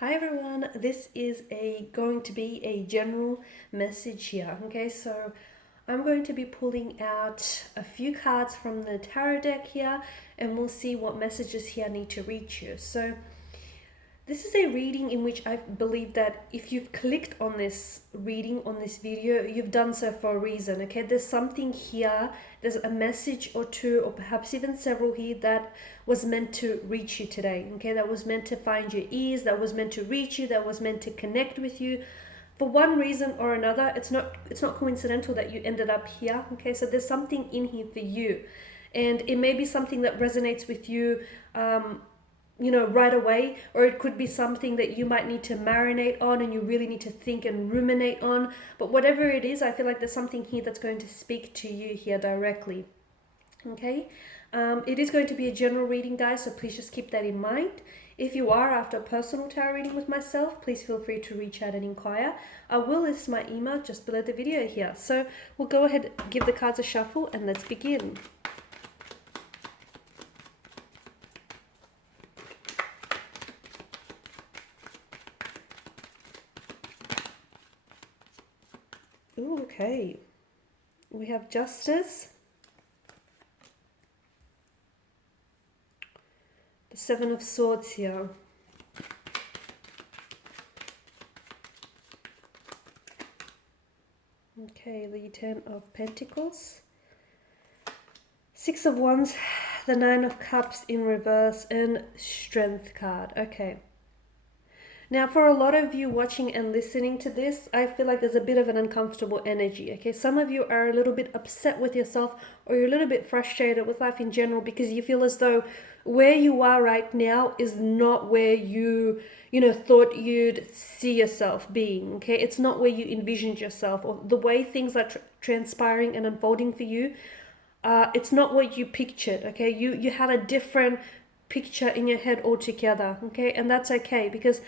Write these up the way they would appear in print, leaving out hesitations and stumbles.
Hi everyone, this is going to be a general message here. Okay, so I'm going to be pulling out a few cards from the tarot deck here and we'll see what messages here need to reach you. So this is a reading in which I believe that if you've clicked on this reading, on this video, you've done so for a reason, okay? There's something here, there's a message or two, or perhaps even several here that was meant to reach you today, okay? That was meant to find your ears, that was meant to reach you, that was meant to connect with you. For one reason or another, it's not coincidental that you ended up here, okay? So there's something in here for you. And it may be something that resonates with you, right away, or it could be something that you might need to marinate on and you really need to think and ruminate on. But whatever it is, I feel like there's something here that's going to speak to you here directly. Okay, it is going to be a general reading, guys, so please just keep that in mind. If you are after a personal tarot reading with myself, please feel free to reach out and inquire. I will list my email just below the video here. So we'll go ahead, give the cards a shuffle, and let's begin. Ooh, okay. We have Justice, the Seven of Swords here. Okay, the Ten of Pentacles, Six of Wands, the Nine of Cups in reverse, and Strength card. Okay. Now, for a lot of you watching and listening to this, I feel like there's a bit of an uncomfortable energy, okay? Some of you are a little bit upset with yourself, or you're a little bit frustrated with life in general because you feel as though where you are right now is not where you thought you'd see yourself being, okay? It's not where you envisioned yourself, or the way things are transpiring and unfolding for you. It's not what you pictured, okay? You had a different picture in your head altogether, okay? And that's okay, because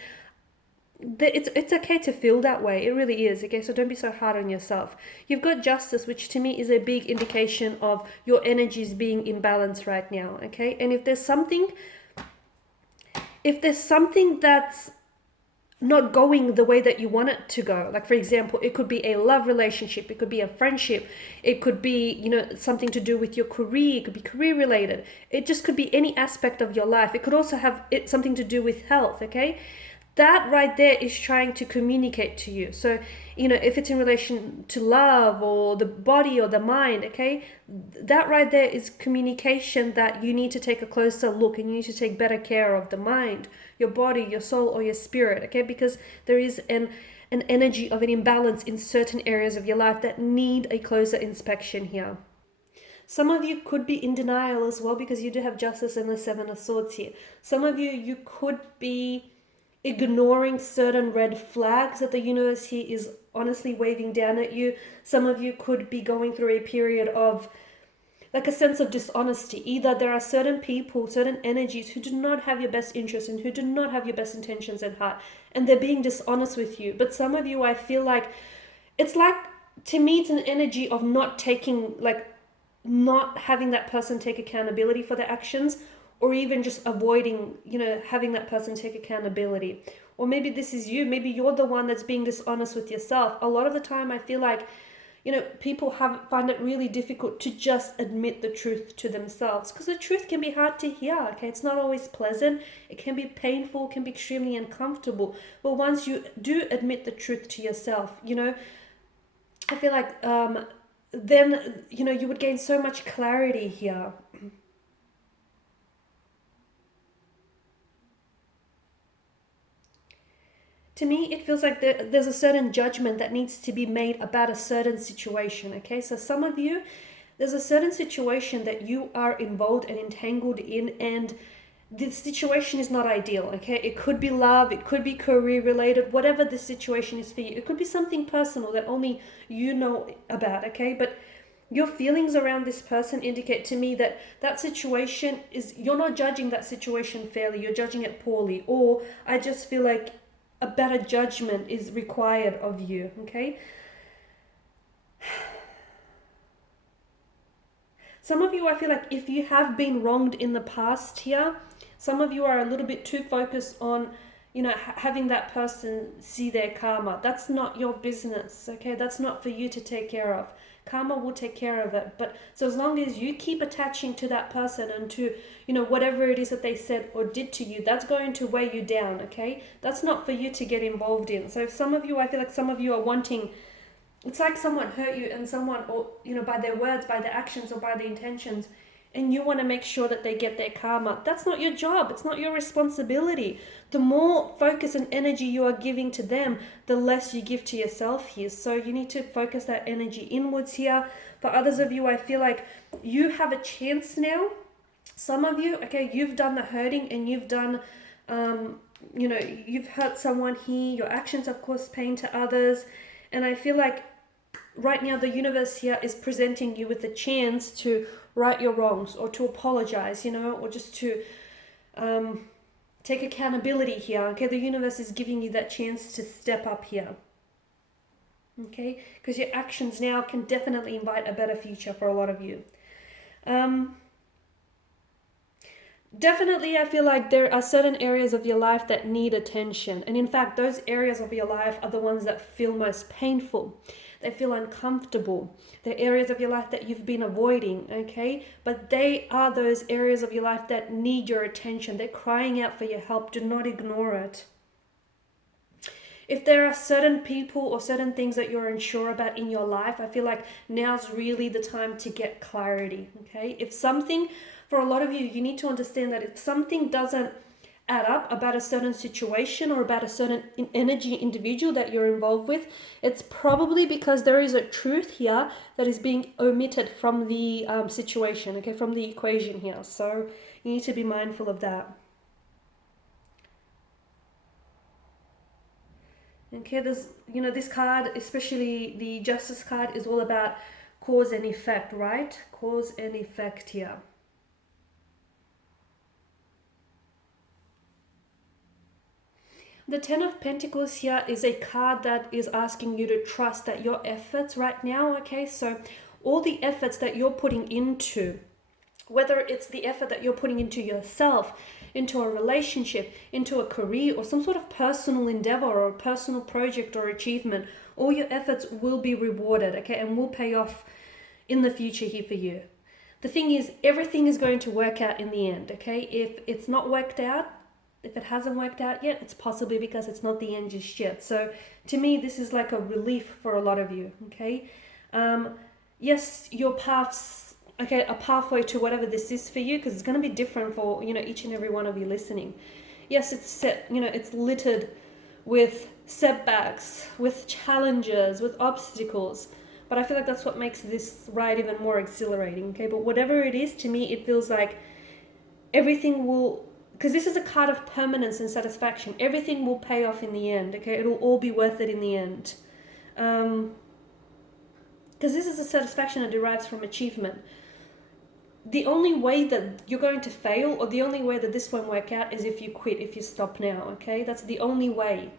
it's okay to feel that way. It really is, okay? So don't be so hard on yourself. You've got Justice, which to me is a big indication of your energies being in balance right now, okay? And if there's something that's not going the way that you want it to go, like for example, it could be a love relationship, it could be a friendship, it could be something to do with your career, it could be career related, it just could be any aspect of your life. It could also have something to do with health, okay? That right there is trying to communicate to you. So if it's in relation to love or the body or the mind, okay, that right there is communication that you need to take a closer look, and you need to take better care of the mind, your body, your soul, or your spirit, okay? Because there is an energy of an imbalance in certain areas of your life that need a closer inspection here. Some of you could be in denial as well, because you do have Justice and the Seven of Swords here. Some of you could be ignoring certain red flags that the universe here is honestly waving down at you. Some of you could be going through a period of like a sense of dishonesty. Either there are certain people, certain energies who do not have your best interests and who do not have your best intentions at heart, and they're being dishonest with you. But some of you, I feel like, to me, it's an energy of not having that person take accountability for their actions, or even just avoiding, having that person take accountability. Or maybe this is you. Maybe you're the one that's being dishonest with yourself. A lot of the time, I feel like, people find it really difficult to just admit the truth to themselves, because the truth can be hard to hear, okay? It's not always pleasant. It can be painful, can be extremely uncomfortable. But once you do admit the truth to yourself, I feel like then, you would gain so much clarity here. To me, it feels like there's a certain judgment that needs to be made about a certain situation, okay? So some of you, there's a certain situation that you are involved and entangled in, and the situation is not ideal, okay? It could be love, it could be career related, whatever the situation is for you. It could be something personal that only you know about, okay? But your feelings around this person indicate to me that that situation you're not judging that situation fairly, you're judging it poorly, or I just feel like a better judgment is required of you, okay? Some of you, I feel like if you have been wronged in the past here, some of you are a little bit too focused on, having that person see their karma. That's not your business, okay? That's not for you to take care of. Karma will take care of it. But so as long as you keep attaching to that person and to, whatever it is that they said or did to you, that's going to weigh you down, okay? That's not for you to get involved in. So if some of you, I feel like some of you are wanting, it's like someone hurt you and someone, or, by their words, by their actions, or by their intentions, and you want to make sure that they get their karma. That's not your job. It's not your responsibility. The more focus and energy you are giving to them, the less you give to yourself here. So you need to focus that energy inwards here. For others of you, I feel like you have a chance now. Some of you, okay, you've done the hurting and you've done, you've hurt someone here. Your actions have caused pain to others. And I feel like right now the universe here is presenting you with a chance to right your wrongs, or to apologize, or just to take accountability here. Okay, the universe is giving you that chance to step up here. Okay, because your actions now can definitely invite a better future for a lot of you. Definitely, I feel like there are certain areas of your life that need attention. And in fact, those areas of your life are the ones that feel most painful. They feel uncomfortable. They're areas of your life that you've been avoiding, okay? But they are those areas of your life that need your attention. They're crying out for your help. Do not ignore it. If there are certain people or certain things that you're unsure about in your life, I feel like now's really the time to get clarity, okay? If something, for a lot of you, you need to understand that if something doesn't add up about a certain situation or about a certain energy individual that you're involved with, it's probably because there is a truth here that is being omitted from the situation, okay, from the equation here. So you need to be mindful of that. Okay, there's, this card, especially the Justice card, is all about cause and effect, right? Cause and effect here. The Ten of Pentacles here is a card that is asking you to trust that your efforts right now, okay, so all the efforts that you're putting into, whether it's the effort that you're putting into yourself, into a relationship, into a career, or some sort of personal endeavor or a personal project or achievement, all your efforts will be rewarded, okay, and will pay off in the future here for you. The thing is, everything is going to work out in the end, okay? If it's not worked out, if it hasn't worked out yet, it's possibly because it's not the end just yet. So to me, this is like a relief for a lot of you, okay? Yes, your paths, okay, a pathway to whatever this is for you, because it's going to be different for, each and every one of you listening. Yes, it's set, it's littered with setbacks, with challenges, with obstacles. But I feel like that's what makes this ride even more exhilarating, okay? But whatever it is, to me, it feels like everything will, because this is a card of permanence and satisfaction. Everything will pay off in the end, okay? It'll all be worth it in the end. Because this is a satisfaction that derives from achievement. The only way that you're going to fail, or the only way that this won't work out, is if you quit, if you stop now, okay? That's the only way.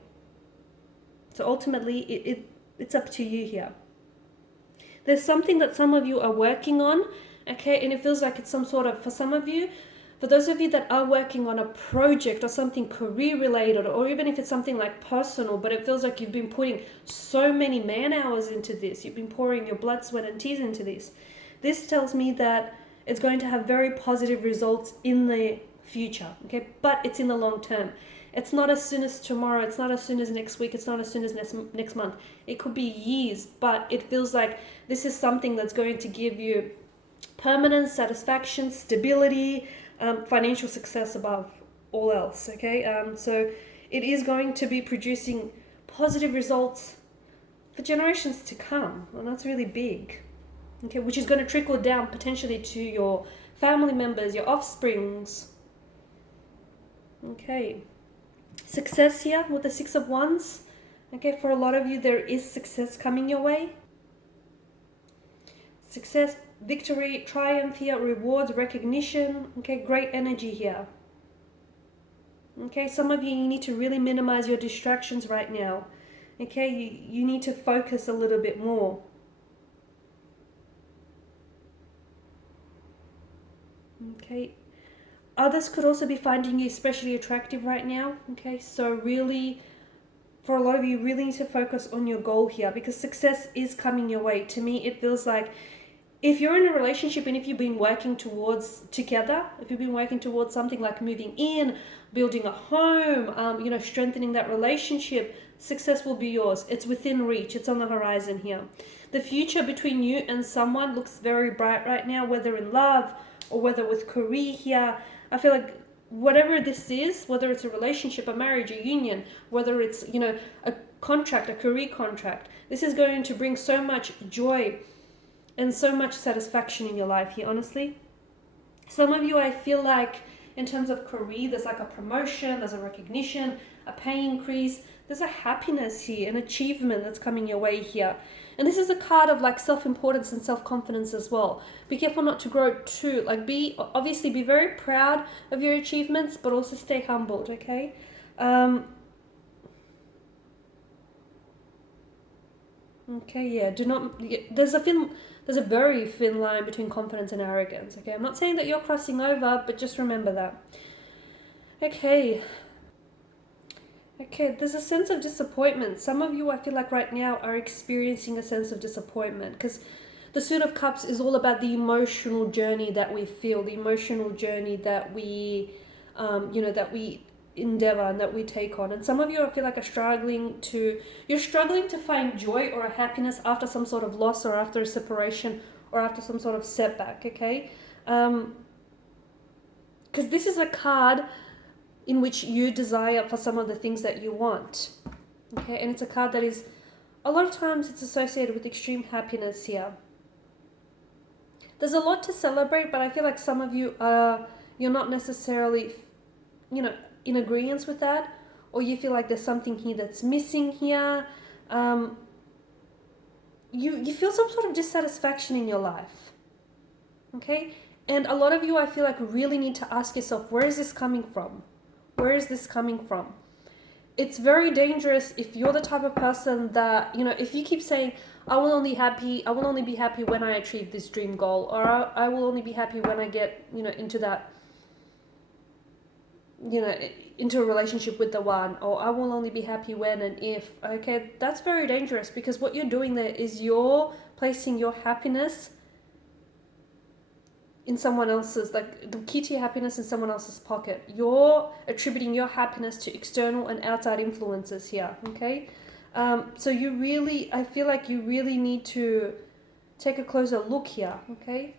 So ultimately, it's up to you here. There's something that some of you are working on, okay? And it feels like it's some sort of, for some of you, for those of you that are working on a project or something career related, or even if it's something like personal, but it feels like you've been putting so many man hours into this, you've been pouring your blood, sweat and tears into this. This tells me that it's going to have very positive results in the future, okay? But it's in the long term. It's not as soon as tomorrow, it's not as soon as next week, it's not as soon as next month. It could be years, but it feels like this is something that's going to give you permanent satisfaction, stability, financial success above all else, okay? So it is going to be producing positive results for generations to come, and that's really big, okay? Which is going to trickle down potentially to your family members, your offsprings, okay? Success here with the Six of Wands, okay? For a lot of you, there is success coming your way. Success, victory, triumph here, rewards, recognition, okay? Great energy here. Okay, some of you need to really minimize your distractions right now. Okay, you need to focus a little bit more. Okay, others could also be finding you especially attractive right now. Okay, so really, for a lot of you, really need to focus on your goal here, because success is coming your way. To me, it feels like if you're in a relationship and if you've been working towards together, if you've been working towards something like moving in, building a home, strengthening that relationship, success will be yours. It's within reach. It's on the horizon here. The future between you and someone looks very bright right now, whether in love or whether with career here. I feel like whatever this is, whether it's a relationship, a marriage, a union, whether it's, a contract, a career contract, this is going to bring so much joy and so much satisfaction in your life here, honestly. Some of you, I feel like, in terms of career, there's like a promotion, there's a recognition, a pay increase, there's a happiness here, an achievement that's coming your way here. And this is a card of like self-importance and self-confidence as well. Be careful not to grow too. Like obviously be very proud of your achievements, but also stay humbled, okay? Okay, yeah, there's a very thin line between confidence and arrogance, okay? I'm not saying that you're crossing over, but just remember that. Okay, there's a sense of disappointment. Some of you, I feel like right now, are experiencing a sense of disappointment, because the Suit of Cups is all about the emotional journey that we feel, the emotional journey that we, that we endeavor and that we take on. And some of you, I feel like, are struggling to find joy or a happiness after some sort of loss or after a separation or after some sort of setback, okay? Because this is a card in which you desire for some of the things that you want, okay? And it's a card that is, a lot of times it's associated with extreme happiness here. There's a lot to celebrate, but I feel like some of you you're not necessarily, in agreement with that, or you feel like there's something here that's missing here. You feel some sort of dissatisfaction in your life, okay? And a lot of you, I feel like, really need to ask yourself, where is this coming from? Where is this coming from? It's very dangerous if you're the type of person that, if you keep saying, I will only be happy when I achieve this dream goal, or I will only be happy when I get, into that, into a relationship with the one, or I will only be happy when and if, okay, that's very dangerous, because what you're doing there is you're placing your happiness in someone else's, like the key to your happiness in someone else's pocket. You're attributing your happiness to external and outside influences here, okay? So I feel like you really need to take a closer look here, okay?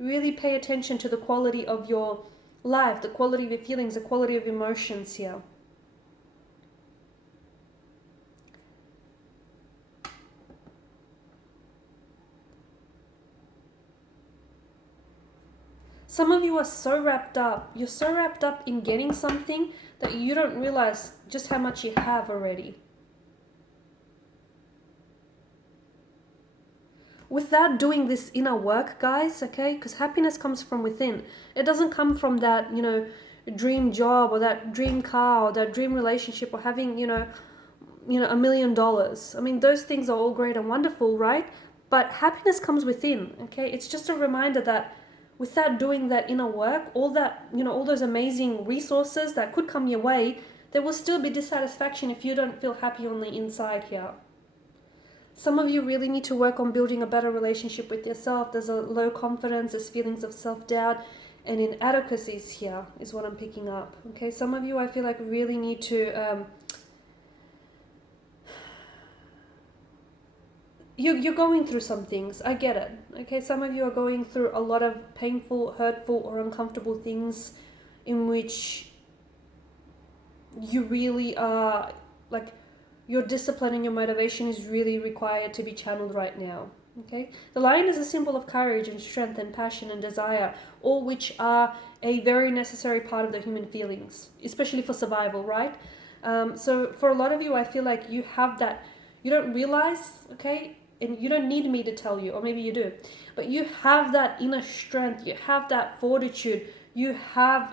Really pay attention to the quality of your life, the quality of your feelings, the quality of emotions here. Some of you are so wrapped up. You're so wrapped up in getting something that you don't realize just how much you have already. Without doing this inner work, guys, okay, because happiness comes from within. It doesn't come from that, dream job or that dream car or that dream relationship or having, $1 million. I mean, those things are all great and wonderful, right? But happiness comes within, okay? It's just a reminder that without doing that inner work, all that, all those amazing resources that could come your way, there will still be dissatisfaction if you don't feel happy on the inside here. Some of you really need to work on building a better relationship with yourself. There's a low confidence, there's feelings of self-doubt and inadequacies here is what I'm picking up. Okay, some of you, I feel like, really need to... You're going through some things, I get it. Okay, some of you are going through a lot of painful, hurtful or uncomfortable things in which you really are, like, your discipline and your motivation is really required to be channeled right now, okay? The lion is a symbol of courage and strength and passion and desire, all which are a very necessary part of the human feelings, especially for survival, right? So for a lot of you, I feel like you have that, you don't realize, okay? And you don't need me to tell you, or maybe you do, but you have that inner strength, you have that fortitude, you have,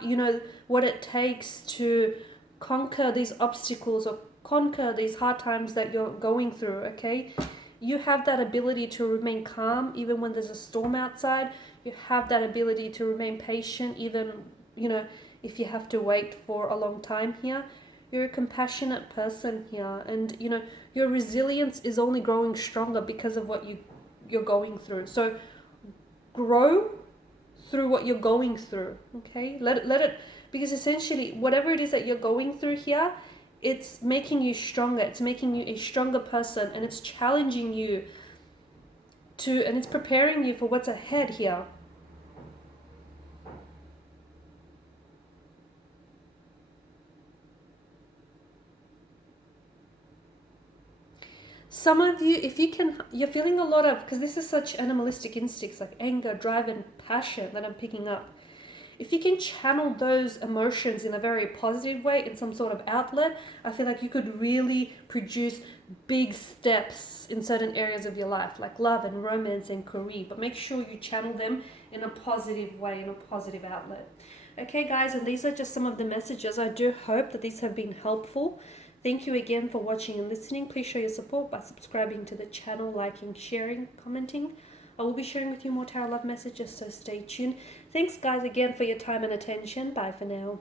what it takes to conquer these obstacles or conquer these hard times that you're going through, okay? you have that ability to remain calm even when there's a storm outside. You have that ability to remain patient even, you know, if you have to wait for a long time here. You're a compassionate person here, and you know, your resilience is only growing stronger because of what you're going through. So grow through what you're going through. Okay, let it, because essentially whatever it is that you're going through here, it's making you stronger, it's making you a stronger person, and it's challenging you to, and it's preparing you for what's ahead here. Some of you, if you can, you're feeling a lot of, because this is such animalistic instincts like anger, drive, and passion that I'm picking up. If you can channel those emotions in a very positive way, in some sort of outlet, I feel like you could really produce big steps in certain areas of your life, like love and romance and career. But make sure you channel them in a positive way, in a positive outlet. Okay, guys, and these are just some of the messages. I do hope that these have been helpful. Thank you again for watching and listening. Please show your support by subscribing to the channel, liking, sharing, commenting. I will be sharing with you more tarot love messages, so stay tuned. Thanks, guys, again for your time and attention. Bye for now.